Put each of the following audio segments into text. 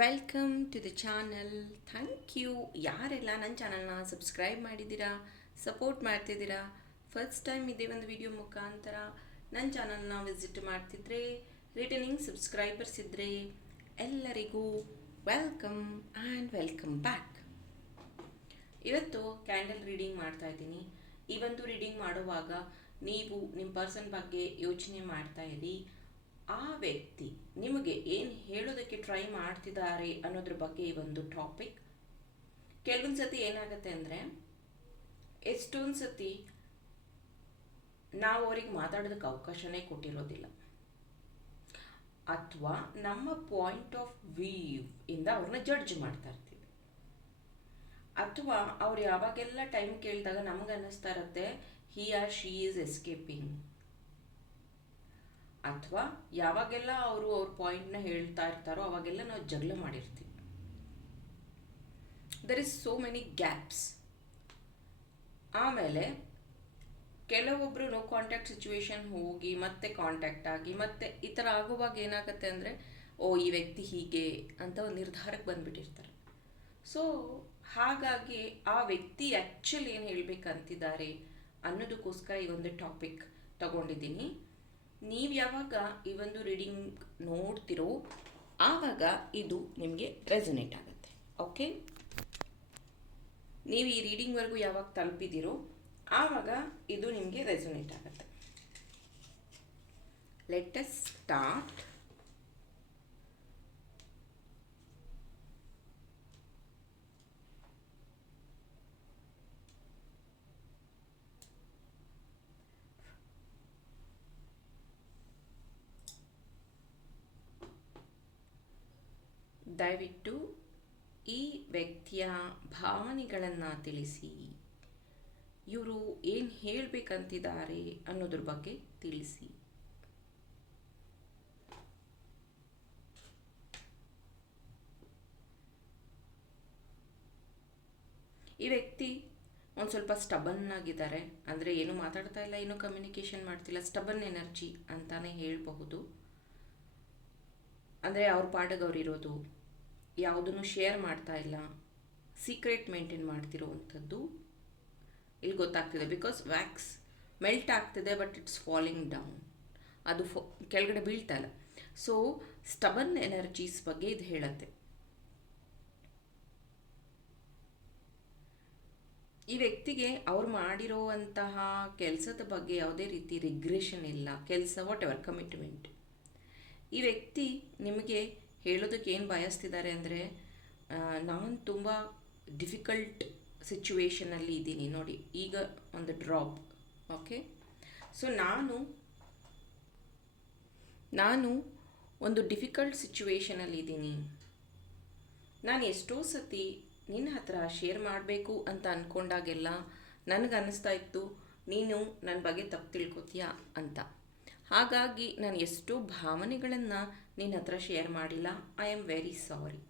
Welcome to the channel thank you ಯಾರೆಲ್ಲ ನನ್ನ ಚಾನಲ್ನ ಸಬ್ಸ್ಕ್ರೈಬ್ ಮಾಡಿದ್ದೀರಾ ಸಪೋರ್ಟ್ ಮಾಡ್ತಿದ್ದೀರಾ ಫಸ್ಟ್ ಟೈಮ್ ಇದೇ ಒಂದು ವಿಡಿಯೋ ಮುಖಾಂತರ ನನ್ನ ಚಾನಲ್ನ ವಿಸಿಟ್ ಮಾಡ್ತಿದ್ರೆ ರಿಟರ್ನಿಂಗ್ ಸಬ್ಸ್ಕ್ರೈಬರ್ಸ್ ಇದ್ದರೆ ಎಲ್ಲರಿಗೂ ವೆಲ್ಕಮ್ ಆ್ಯಂಡ್ ವೆಲ್ಕಮ್ ಬ್ಯಾಕ್ ಇವತ್ತು ಕ್ಯಾಂಡಲ್ ರೀಡಿಂಗ್ ಮಾಡ್ತಾ ಇದ್ದೀನಿ. ಈ ಒಂದು ರೀಡಿಂಗ್ ಮಾಡುವಾಗ ನೀವು ನಿಮ್ಮ ಪರ್ಸನ್ ಬಗ್ಗೆ ಯೋಚನೆ ಮಾಡ್ತಾ ಇರಿ. ಆ ವ್ಯಕ್ತಿ ನಿಮಗೆ ಏನು ಹೇಳೋದಕ್ಕೆ ಟ್ರೈ ಮಾಡ್ತಿದ್ದಾರೆ ಅನ್ನೋದ್ರ ಬಗ್ಗೆ ಈ ಒಂದು ಟಾಪಿಕ್ ಕೆಲವೊಂದು ಸತಿ ಏನಾಗುತ್ತೆ ಅಂದರೆ, ಎಷ್ಟೊಂದು ಸತಿ ನಾವು ಅವ್ರಿಗೆ ಮಾತಾಡೋದಕ್ಕೆ ಅವಕಾಶನೇ ಕೊಟ್ಟಿರೋದಿಲ್ಲ. ಅಥವಾ ನಮ್ಮ ಪಾಯಿಂಟ್ ಆಫ್ ವ್ಯೂ ಇಂದ ಅವ್ರನ್ನ ಜಡ್ಜ್ ಮಾಡ್ತಾ ಇರ್ತೀವಿ. ಅಥವಾ ಅವ್ರು ಯಾವಾಗೆಲ್ಲ ಟೈಮ್ ಕೇಳಿದಾಗ ನಮ್ಗೆ ಅನ್ನಿಸ್ತಾ ಇರುತ್ತೆ he or she is escaping ಅಥವಾ ಯಾವಾಗೆಲ್ಲ ಅವರು ಅವ್ರ ಪಾಯಿಂಟ್ನ ಹೇಳ್ತಾ ಇರ್ತಾರೋ ಅವಾಗೆಲ್ಲ ನಾವು ಜಗಳ ಮಾಡಿರ್ತೀವಿ. There is so many gaps ಆಮೇಲೆ ಕೆಲವೊಬ್ಬರು ನೋ ಕಾಂಟ್ಯಾಕ್ಟ್ ಸಿಚುವೇಶನ್ ಹೋಗಿ ಮತ್ತೆ ಕಾಂಟ್ಯಾಕ್ಟ್ ಆಗಿ ಮತ್ತೆ ಈ ಥರ ಆಗುವಾಗ ಏನಾಗುತ್ತೆ ಅಂದರೆ, ಓ, ಈ ವ್ಯಕ್ತಿ ಹೀಗೆ ಅಂತ ಒಂದು ನಿರ್ಧಾರಕ್ಕೆ ಬಂದುಬಿಟ್ಟಿರ್ತಾರೆ. ಸೊ ಹಾಗಾಗಿ ಆ ವ್ಯಕ್ತಿ ಆ್ಯಕ್ಚುಲಿ ಏನು ಹೇಳಬೇಕಂತಿದ್ದಾರೆ ಅನ್ನೋದಕ್ಕೋಸ್ಕರ ಈ ಒಂದು ಟಾಪಿಕ್ ತಗೊಂಡಿದ್ದೀನಿ. ನೀವು ಯಾವಾಗ ಈ ಒಂದು ರೀಡಿಂಗ್ ನೋಡ್ತಿರೋ, ಆವಾಗ ಇದು ನಿಮಗೆ ರೆಸೊನೇಟ್ ಆಗುತ್ತೆ. ಓಕೆ ನೀವು ಈ ರೀಡಿಂಗ್ವರೆಗೂ ಯಾವಾಗ ತಲುಪಿದ್ದೀರೋ ಆವಾಗ ಇದು ನಿಮಗೆ ರೆಸೊನೇಟ್ ಆಗುತ್ತೆ. ಲೆಟ್ ಅಸ್ ಸ್ಟಾರ್ಟ್ ದಯವಿಟ್ಟು ಈ ವ್ಯಕ್ತಿಯ ಭಾವನೆಗಳನ್ನು ತಿಳಿಸಿ. ಇವರು ಏನು ಹೇಳಬೇಕಂತಿದ್ದಾರೆ ಅನ್ನೋದ್ರ ಬಗ್ಗೆ ತಿಳಿಸಿ. ಈ ವ್ಯಕ್ತಿ ಒಂದು ಸ್ವಲ್ಪ ಸ್ಟಬನ್ ಆಗಿದ್ದಾರೆ. ಅಂದರೆ ಏನು ಮಾತಾಡ್ತಾ ಇಲ್ಲ, ಏನು ಕಮ್ಯುನಿಕೇಷನ್ ಮಾಡ್ತಿಲ್ಲ. ಸ್ಟಬನ್ ಎನರ್ಜಿ ಅಂತಾನೆ ಹೇಳಬಹುದು. ಅಂದರೆ ಅವ್ರ ಪಾಡಿಗೆ ಅವ್ರು ಇರೋದು. ಯಾವುದನ್ನು ಶೇರ್ ಮಾಡ್ತಾ ಇಲ್ಲ ಸೀಕ್ರೆಟ್ ಮೇಂಟೈನ್ ಮಾಡ್ತಿರೋವಂಥದ್ದು, ಇಲ್ಲಿ ಗೊತ್ತಾಗ್ತಿದೆ. ಬಿಕಾಸ್ ವ್ಯಾಕ್ಸ್ ಮೆಲ್ಟ್ ಆಗ್ತಿದೆ ಬಟ್ ಇಟ್ಸ್ ಫಾಲಿಂಗ್ ಡೌನ್ ಅದು ಫೋ, ಕೆಳಗಡೆ ಬೀಳ್ತಾ ಇಲ್ಲ. ಸೊ ಸ್ಟಬನ್ ಎನರ್ಜೀಸ್ ಬಗ್ಗೆ ಇದು ಹೇಳುತ್ತೆ. ಈ ವ್ಯಕ್ತಿಗೆ ಅವ್ರು ಮಾಡಿರೋವಂತಹ ಕೆಲಸದ ಬಗ್ಗೆ ಯಾವುದೇ ರೀತಿ ರಿಗ್ರೆಷನ್ ಇಲ್ಲ, ಕೆಲಸ ವಾಟ್ ಎವರ್ ಕಮಿಟ್ಮೆಂಟ್ ಈ ವ್ಯಕ್ತಿ ನಿಮಗೆ ಹೇಳೋದಕ್ಕೆ ಏನು ಬಯಸ್ತಿದ್ದಾರೆ ಅಂದರೆ ನಾನು ತುಂಬ ಡಿಫಿಕಲ್ಟ್ ಸಿಚುವೇಷನಲ್ಲಿ ಇದ್ದೀನಿ. ನೋಡಿ, ಈಗ ಒಂದು ಡ್ರಾಪ್ ಓಕೆ ಸೊ ನಾನು ನಾನು ಒಂದು ಡಿಫಿಕಲ್ಟ್ ಸಿಚುವೇಷನಲ್ಲಿ ಇದ್ದೀನಿ. ನಾನು ಎಷ್ಟೋ ಸತಿ ನಿನ್ನ ಹತ್ರ ಶೇರ್ ಮಾಡಬೇಕು ಅಂತ ಅಂದ್ಕೊಂಡಾಗೆಲ್ಲ ನನಗೆ ಅನ್ನಿಸ್ತಾ ಇತ್ತು, ನೀನು ನನ್ನ ಬಗ್ಗೆ ತಪ್ಪು ತಿಳ್ಕೊತೀಯಾ ಅಂತ. ಹಾಗಾಗಿ ನಾನು ಎಷ್ಟೋ ಭಾವನೆಗಳನ್ನು ನಿನ್ನ ಹತ್ರ ಶೇರ್ ಮಾಡಿಲ್ಲ. ಐ ಆಮ್ ವೆರಿ ಸಾರಿ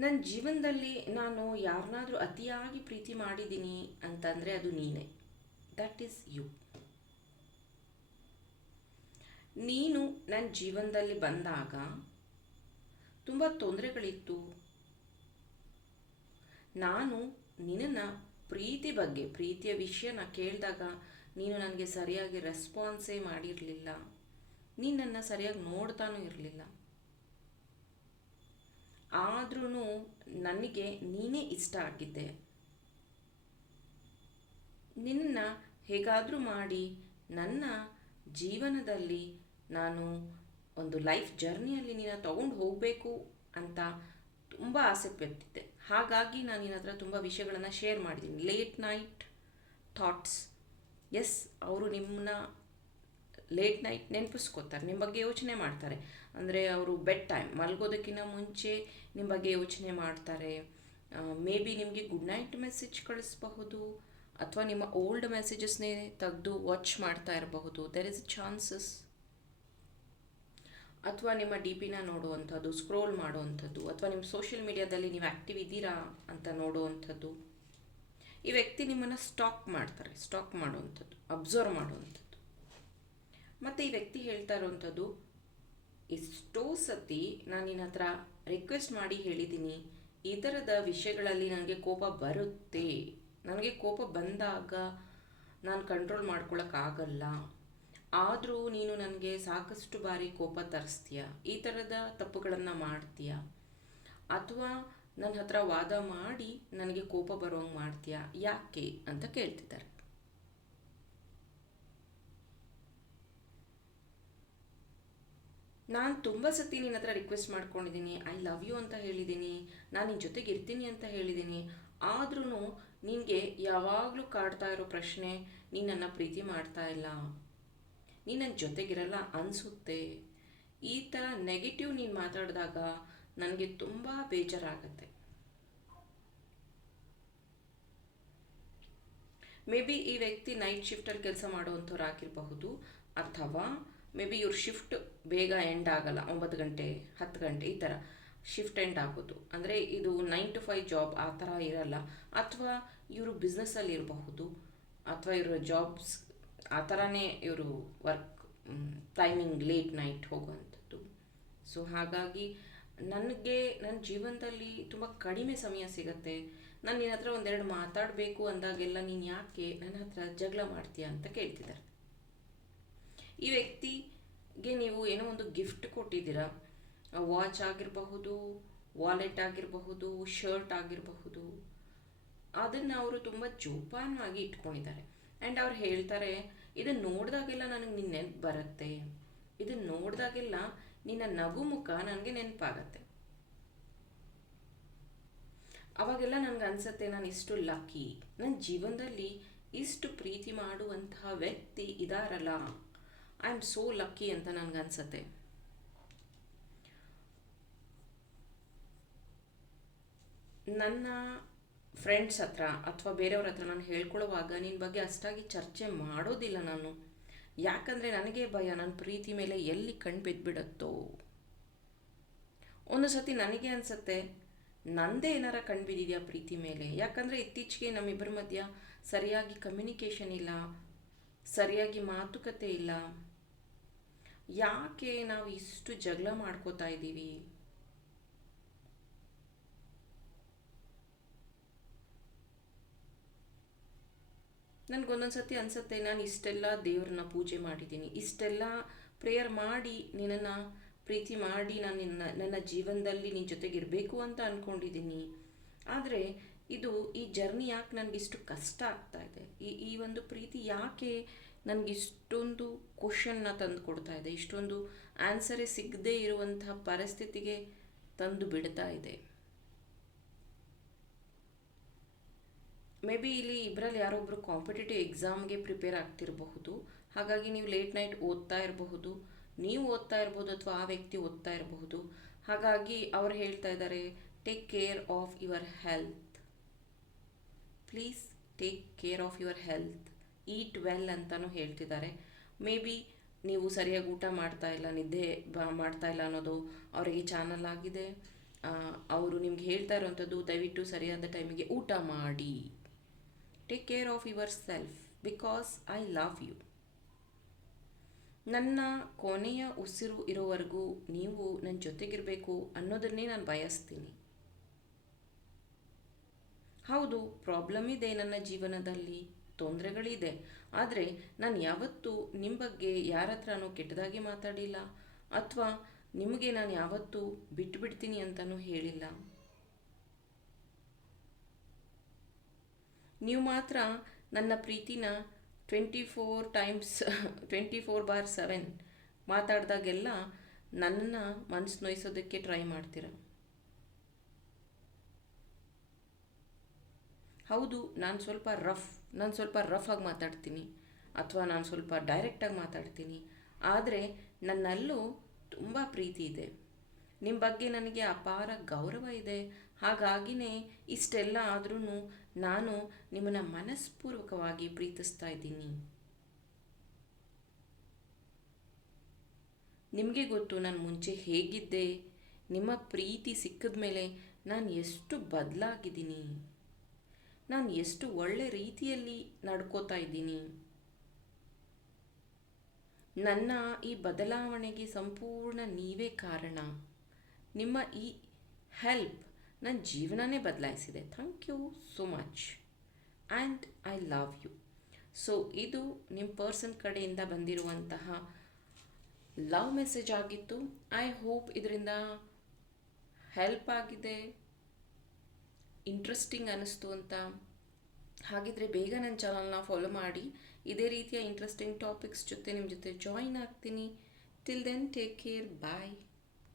ನನ್ನ ಜೀವನದಲ್ಲಿ ನಾನು ಯಾರನ್ನಾದರೂ ಅತಿಯಾಗಿ ಪ್ರೀತಿ ಮಾಡಿದ್ದೀನಿ ಅಂತಂದರೆ ಅದು ನೀನೇ. ದಟ್ ಈಸ್ ಯು ನೀನು ನನ್ನ ಜೀವನದಲ್ಲಿ ಬಂದಾಗ ತುಂಬ ತೊಂದರೆಗಳಿತ್ತು. ನಾನು ನಿನ್ನನ್ನು ಪ್ರೀತಿ ಬಗ್ಗೆ, ಪ್ರೀತಿಯ ವಿಷಯನ ಕೇಳಿದಾಗ ನೀನು ನನಗೆ ಸರಿಯಾಗಿ ರೆಸ್ಪಾನ್ಸೇ ಮಾಡಿರಲಿಲ್ಲ. ನೀನು ನನ್ನ ಸರಿಯಾಗಿ ನೋಡ್ತಾನೂ ಇರಲಿಲ್ಲ. ಆದ್ರೂ ನನಗೆ ನೀನೇ ಇಷ್ಟ ಆಗಿದ್ದೆ. ನಿನ್ನ ಹೇಗಾದರೂ ಮಾಡಿ, ನನ್ನ ಜೀವನದಲ್ಲಿ ನಾನು ಒಂದು ಲೈಫ್ ಜರ್ನಿಯಲ್ಲಿ ನೀನು ತಗೊಂಡು ಹೋಗಬೇಕು ಅಂತ ತುಂಬ ಆಸೆ ಪಡ್ತಿದ್ದೆ. ಹಾಗಾಗಿ ನಾನು ನಿನ್ನ ಹತ್ರ ತುಂಬ ವಿಷಯಗಳನ್ನು ಶೇರ್ ಮಾಡಿದ್ದೀನಿ ಲೇಟ್ ನೈಟ್ ಥಾಟ್ಸ್ ಎಸ್ ಅವರು ನಿಮ್ಮನ್ನ ಲೇಟ್ ನೈಟ್ ನೆನಪಿಸ್ಕೋತಾರೆ ನಿಮ್ಮ ಬಗ್ಗೆ ಯೋಚನೆ ಮಾಡ್ತಾರೆ. ಅಂದರೆ ಅವರು ಬೆಡ್ ಟೈಮ್ ಮಲ್ಗೋದಕ್ಕಿಂತ ಮುಂಚೆ ನಿಮ್ಮ ಬಗ್ಗೆ ಯೋಚನೆ ಮಾಡ್ತಾರೆ. ಮೇ ಬಿ ನಿಮಗೆ ಗುಡ್ ನೈಟ್ ಮೆಸೇಜ್ ಕಳಿಸ್ಬಹುದು, ಅಥವಾ ನಿಮ್ಮ ಓಲ್ಡ್ ಮೆಸೇಜಸ್ನೇ ತೆಗೆದು ವಾಚ್ ಮಾಡ್ತಾ ಇರಬಹುದು. ದೆರ್ ಇಸ್ ಚಾನ್ಸಸ್ ಅಥವಾ ನಿಮ್ಮ ಡಿ ಪಿನ ನೋಡುವಂಥದ್ದು ಸ್ಕ್ರೋಲ್ ಮಾಡುವಂಥದ್ದು, ಅಥವಾ ನಿಮ್ಮ ಸೋಷಿಯಲ್ ಮೀಡಿಯಾದಲ್ಲಿ ನೀವು ಆ್ಯಕ್ಟಿವ್ ಇದ್ದೀರಾ ಅಂತ ನೋಡುವಂಥದ್ದು. ಈ ವ್ಯಕ್ತಿ ನಿಮ್ಮನ್ನು ಸ್ಟಾಕ್ ಮಾಡ್ತಾರೆ, ಸ್ಟಾಕ್ ಮಾಡುವಂಥದ್ದು, ಅಬ್ಸರ್ವ್ ಮಾಡುವಂಥದ್ದು. ಮತ್ತು ಈ ವ್ಯಕ್ತಿ ಹೇಳ್ತಾ ಇರೋವಂಥದ್ದು, ಎಷ್ಟೋ ಸತಿ ನಾನು ನಿನ್ನ ಹತ್ರ ರಿಕ್ವೆಸ್ಟ್ ಮಾಡಿ ಹೇಳಿದ್ದೀನಿ, ಈ ಥರದ ವಿಷಯಗಳಲ್ಲಿ ನನಗೆ ಕೋಪ ಬರುತ್ತೆ. ನನಗೆ ಕೋಪ ಬಂದಾಗ ನಾನು ಕಂಟ್ರೋಲ್ ಮಾಡ್ಕೊಳಕ್ಕಾಗಲ್ಲ ಆದರೂ ನೀನು ನನಗೆ ಸಾಕಷ್ಟು ಬಾರಿ ಕೋಪ ತರಿಸ್ತೀಯ? ಈ ಥರದ ತಪ್ಪುಗಳನ್ನು ಮಾಡ್ತೀಯ? ಅಥವಾ ನನ್ನ ಹತ್ರ ವಾದ ಮಾಡಿ ನನಗೆ ಕೋಪ ಬರೋಂಗೆ ಮಾಡ್ತೀಯ? ಯಾಕೆ? ಅಂತ ಕೇಳ್ತಿದ್ದಾರೆ. ನಾನು ತುಂಬ ಸತಿ ನಿನ್ನ ಹತ್ರ ರಿಕ್ವೆಸ್ಟ್ ಮಾಡ್ಕೊಂಡಿದ್ದೀನಿ. ಐ ಲವ್ ಯು ಅಂತ ಹೇಳಿದ್ದೀನಿ. ನಾನು ನಿನ್ನ ಜೊತೆಗೆ ಇರ್ತೀನಿ ಅಂತ ಹೇಳಿದ್ದೀನಿ. ಆದ್ರೂ ನಿನಗೆ ಯಾವಾಗಲೂ ಕಾಡ್ತಾ ಇರೋ ಪ್ರಶ್ನೆ ನೀನು ನನ್ನ ಪ್ರೀತಿ ಮಾಡ್ತಾ ಇಲ್ಲ. ನೀನು ನನ್ನ ಜೊತೆಗಿರಲ್ಲ ಅನಿಸುತ್ತೆ. ಈ ಥರ ನೆಗೆಟಿವ್ ನೀನು ಮಾತಾಡಿದಾಗ ನನಗೆ ತುಂಬ ಬೇಜಾರಾಗತ್ತೆ. ಮೇ ಬಿ ಈ ವ್ಯಕ್ತಿ ನೈಟ್ ಶಿಫ್ಟಲ್ಲಿ ಕೆಲಸ ಮಾಡುವಂಥವ್ರು ಆಗಿರಬಹುದು, ಅಥವಾ ಮೇ ಬಿ ಇವ್ರ ಶಿಫ್ಟ್ ಬೇಗ ಎಂಡ್ ಆಗಲ್ಲ, ಒಂಬತ್ತು ಗಂಟೆ, ಹತ್ತು ಗಂಟೆ ಈ ಥರ ಶಿಫ್ಟ್ ಎಂಡ್ ಆಗೋದು. ಅಂದರೆ ಇದು ನೈನ್ ಟು ಫೈವ್ ಜಾಬ್ ಆ ಥರ ಇರಲ್ಲ. ಅಥವಾ ಇವರು ಬಿಸ್ನೆಸ್ಸಲ್ಲಿ ಇರಬಹುದು, ಅಥವಾ ಇವರು ಜಾಬ್ಸ್ ಆ ಥರನೇ ಇವರು ವರ್ಕ್ ಟೈಮಿಂಗ್ ಲೇಟ್ ನೈಟ್ ಹೋಗುವಂಥದ್ದು. ಸೊ ಹಾಗಾಗಿ ನನಗೆ ನನ್ನ ಜೀವನದಲ್ಲಿ ತುಂಬ ಕಡಿಮೆ ಸಮಯ ಸಿಗತ್ತೆ. ನಾನು ನಿನ್ನ ಹತ್ರ ಒಂದೆರಡು ಮಾತಾಡಬೇಕು ಅಂದಾಗೆಲ್ಲ ನೀನು ಯಾಕೆ ನನ್ನ ಹತ್ರ ಜಗಳ ಮಾಡ್ತೀಯ ಅಂತ ಕೇಳ್ತಿದ್ದಾರೆ. ಈ ವ್ಯಕ್ತಿಗೆ ನೀವು ಏನೋ ಒಂದು ಗಿಫ್ಟ್ ಕೊಟ್ಟಿದ್ದೀರಾ. ವಾಚ್ ಆಗಿರಬಹುದು, ವಾಲೆಟ್ ಆಗಿರಬಹುದು, ಶರ್ಟ್ ಆಗಿರಬಹುದು. ಅದನ್ನು ಅವರು ತುಂಬ ಜೋಪಾನವಾಗಿ ಇಟ್ಕೊಂಡಿದ್ದಾರೆ. ಆ್ಯಂಡ್ ಅವ್ರು ಹೇಳ್ತಾರೆ ಇದನ್ನು ನೋಡಿದಾಗೆಲ್ಲ ನನಗೆ ನಿನ್ನ ನೆನಪು ಬರುತ್ತೆ. ಇದನ್ನು ನೋಡಿದಾಗೆಲ್ಲ ನಿನ್ನ ನಗು ಮುಖ ನನಗೆ ನೆನಪಾಗತ್ತೆ. ಅವಾಗೆಲ್ಲ ನನಗೆ ಅನ್ಸುತ್ತೆ, ನಾನು ಇಷ್ಟು ಲಕ್ಕಿ ನನ್ನ ಜೀವನದಲ್ಲಿ ಇಷ್ಟು ಪ್ರೀತಿ ಮಾಡುವಂತಹ ವ್ಯಕ್ತಿ ಇದಾರಲ್ಲ. ಐ ಆಮ್ ಸೋ ಲಕ್ಕಿ ಅಂತ ನನಗೆ ಅನ್ಸತ್ತೆ. ನನ್ನ ಫ್ರೆಂಡ್ಸ್ ಹತ್ರ ಅಥವಾ ಬೇರೆಯವ್ರ ಹತ್ರ ನಾನು ಹೇಳ್ಕೊಳ್ಳುವಾಗ ನಿನ್ನ ಬಗ್ಗೆ ಅಷ್ಟಾಗಿ ಚರ್ಚೆ ಮಾಡೋದಿಲ್ಲ ನಾನು. ಯಾಕಂದರೆ ನನಗೆ ಭಯ, ನನ್ನ ಪ್ರೀತಿ ಮೇಲೆ ಎಲ್ಲಿ ಕಣ್ಣು ಬಿದ್ದುಬಿಡುತ್ತೋ ಒಂದು ಸತಿ ನನಗೆ ಅನಿಸುತ್ತೆ, ನಂದೇ ಏನಾರ ಕಣ್ಬಿದ್ದಿದೆಯಾ ಪ್ರೀತಿ ಮೇಲೆ? ಯಾಕಂದರೆ ಇತ್ತೀಚೆಗೆ ನಮ್ಮಿಬ್ಬರ ಮಧ್ಯ ಸರಿಯಾಗಿ ಕಮ್ಯುನಿಕೇಷನ್ ಇಲ್ಲ, ಸರಿಯಾಗಿ ಮಾತುಕತೆ ಇಲ್ಲ. ಯಾಕೆ ನಾವು ಇಷ್ಟು ಜಗಳ ಮಾಡ್ಕೋತಾ ಇದ್ದೀವಿ? ನನಗೊಂದೊಂದು ಸತಿ ಅನಿಸುತ್ತೆ, ನಾನು ಇಷ್ಟೆಲ್ಲ ದೇವ್ರನ್ನ ಪೂಜೆ ಮಾಡಿದ್ದೀನಿ ಇಷ್ಟೆಲ್ಲ ಪ್ರೇಯರ್ ಮಾಡಿ, ನಿನ್ನನ್ನು ಪ್ರೀತಿ ಮಾಡಿ, ನಾನು ನಿನ್ನ, ನನ್ನ ಜೀವನದಲ್ಲಿ ನಿನ್ನ ಜೊತೆಗಿರಬೇಕು ಅಂತ ಅಂದ್ಕೊಂಡಿದ್ದೀನಿ ಆದರೆ ಇದು ಈ ಜರ್ನಿ ಯಾಕೆ ನನಗಿಷ್ಟು ಕಷ್ಟ ಆಗ್ತಾ ಇದೆ? ಈ ಈ ಒಂದು ಪ್ರೀತಿ ಯಾಕೆ ನನಗಿಷ್ಟೊಂದು ಕ್ವಶನ್ನ ತಂದು ಕೊಡ್ತಾ ಇದೆ? ಇಷ್ಟೊಂದು ಆನ್ಸರೇ ಸಿಗದೇ ಇರುವಂತಹ ಪರಿಸ್ಥಿತಿಗೆ ತಂದು ಬಿಡ್ತಾ ಇದೆ? ಮೇ ಬಿ ಇಲ್ಲಿ ಇಬ್ಬರಲ್ಲಿ ಯಾರೊಬ್ಬರು ಕಾಂಪಿಟೇಟಿವ್ ಎಕ್ಸಾಮ್ಗೆ ಪ್ರಿಪೇರ್ ಆಗ್ತಿರಬಹುದು. ಹಾಗಾಗಿ ನೀವು ಲೇಟ್ ನೈಟ್ ಓದ್ತಾ ಇರಬಹುದು. ನೀವು ಓದ್ತಾ ಇರ್ಬೋದು ಅಥವಾ ಆ ವ್ಯಕ್ತಿ ಓದ್ತಾ ಇರಬಹುದು. ಹಾಗಾಗಿ ಅವ್ರು ಹೇಳ್ತಾ ಇದ್ದಾರೆ take care of your health please take care of your health eat well ಅಂತಲೂ ಹೇಳ್ತಿದ್ದಾರೆ ಮೇ ಬಿ ನೀವು ಸರಿಯಾಗಿ ಊಟ ಮಾಡ್ತಾ ಇಲ್ಲ, ನಿದ್ದೆ ಬ, ಮಾಡ್ತಾ ಇಲ್ಲ ಅನ್ನೋದು ಅವರಿಗೆ ಚಾನಲ್ ಆಗಿದೆ. ಅವರು ನಿಮ್ಗೆ ಹೇಳ್ತಾ ಇರೋವಂಥದ್ದು, ದಯವಿಟ್ಟು ಸರಿಯಾದ ಟೈಮಿಗೆ ಊಟ ಮಾಡಿ. Take care of yourself because I love you ನನ್ನ ಕೊನೆಯ ಉಸಿರು ಇರೋವರೆಗೂ ನೀವು ನನ್ನ ಜೊತೆಗಿರಬೇಕು ಅನ್ನೋದನ್ನೇ ನಾನು ಬಯಸ್ತೀನಿ. ಹೌದು ಪ್ರಾಬ್ಲಮ್ ಇದೆ ನನ್ನ ಜೀವನದಲ್ಲಿ, ತೊಂದರೆಗಳಿದೆ. ಆದರೆ ನಾನು ಯಾವತ್ತೂ ನಿಮ್ಮ ಬಗ್ಗೆ ಯಾರ ಹತ್ರನೂ ಕೆಟ್ಟದಾಗಿ ಮಾತಾಡಿಲ್ಲ. ಅಥವಾ ನಿಮಗೆ ನಾನು ಯಾವತ್ತೂ ಬಿಟ್ಟುಬಿಡ್ತೀನಿ ಅಂತಲೂ ಹೇಳಿಲ್ಲ. ನೀವು ಮಾತ್ರ ನನ್ನ ಪ್ರೀತಿನ twenty four times twenty four bar seven ಮಾತಾಡಿದಾಗೆಲ್ಲ ನನ್ನ ಮನಸ್ಸು ನೋಯಿಸೋದಕ್ಕೆ ಟ್ರೈ ಮಾಡ್ತೀರ. ಹೌದು, ನಾನು ಸ್ವಲ್ಪ ರಫ್ ನಾನು ಸ್ವಲ್ಪ ರಫ್ ಆಗಿ ಮಾತಾಡ್ತೀನಿ. ಅಥವಾ ನಾನು ಸ್ವಲ್ಪ ಡೈರೆಕ್ಟಾಗಿ ಮಾತಾಡ್ತೀನಿ. ಆದರೆ ನನ್ನಲ್ಲೂ ತುಂಬ ಪ್ರೀತಿ ಇದೆ. ನಿಮ್ಮ ಬಗ್ಗೆ ನನಗೆ ಅಪಾರ ಗೌರವ ಇದೆ. ಹಾಗಾಗಿನೇ ಇಷ್ಟೆಲ್ಲ ಆದ್ರೂ ನಾನು ನಿಮ್ಮನ್ನು ಮನಸ್ಪೂರ್ವಕವಾಗಿ ಪ್ರೀತಿಸ್ತಾ ಇದ್ದೀನಿ. ನಿಮಗೆ ಗೊತ್ತು ನಾನು ಮುಂಚೆ ಹೇಗಿದ್ದೆ. ನಿಮ್ಮ ಪ್ರೀತಿ ಸಿಕ್ಕಿದ ಮೇಲೆ ನಾನು ಎಷ್ಟು ಬದಲಾಗಿದ್ದೀನಿ. ನಾನು ಎಷ್ಟು ಒಳ್ಳೆ ರೀತಿಯಲ್ಲಿ ನಡ್ಕೋತಾ ಇದ್ದೀನಿ. ನನ್ನ ಈ ಬದಲಾವಣೆಗೆ ಸಂಪೂರ್ಣ ನೀವೇ ಕಾರಣ. ನಿಮ್ಮ ಈ ಹೆಲ್ಪ್ ನನ್ನ ಜೀವನನೇ ಬದಲಾಯಿಸಿದೆ. Thank you so much and I love you so ಇದು ನಿಮ್ಮ ಪರ್ಸನ್ ಕಡೆಯಿಂದ ಬಂದಿರುವಂತಹ ಲವ್ ಮೆಸೇಜ್ ಆಗಿತ್ತು. ಐ ಹೋಪ್ ಇದರಿಂದ ಹೆಲ್ಪ್ ಆಗಿದೆ. ಇಂಟ್ರೆಸ್ಟಿಂಗ್ ಅನ್ನಿಸ್ತು ಅಂತ. ಹಾಗಿದ್ರೆ ಬೇಗ ನನ್ನ ಚಾನಲ್ನ ಫಾಲೋ ಮಾಡಿ. ಇದೇ ರೀತಿಯ ಇಂಟ್ರೆಸ್ಟಿಂಗ್ ಟಾಪಿಕ್ಸ್ ಜೊತೆ ನಿಮ್ಮ ಜೊತೆ ಜಾಯಿನ್ ಆಗ್ತೀನಿ. Till then take care bye